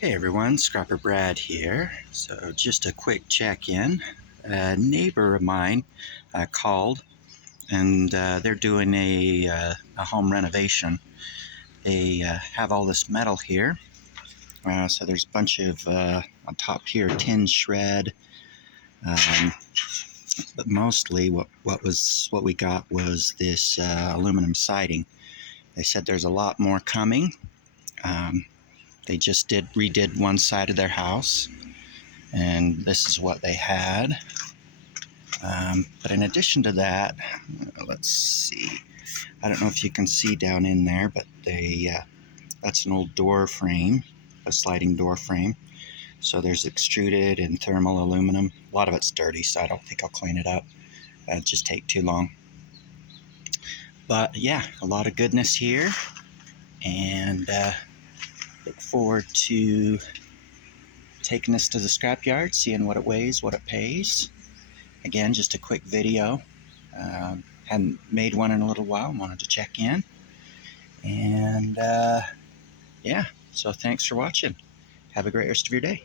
Hey everyone, Scrapper Brad here. So just a quick check-in. A neighbor of mine called, and they're doing a home renovation. They have all this metal here. So there's a bunch of, on top here, tin shred. Um, but mostly what we got was this aluminum siding. They said there's a lot more coming. They just redid one side of their house, and this is what they had. But in addition to that, let's see. I don't know if you can see down in there, but that's an old door frame, a sliding door frame. So there's extruded and thermal aluminum. A lot of it's dirty, so I don't think I'll clean it up. It'd just take too long. But yeah, a lot of goodness here, and look forward to taking this to the scrapyard, seeing what it weighs, what it pays. Again, just a quick video. Hadn't made one in a little while, wanted to check in. And yeah, so thanks for watching. Have a great rest of your day.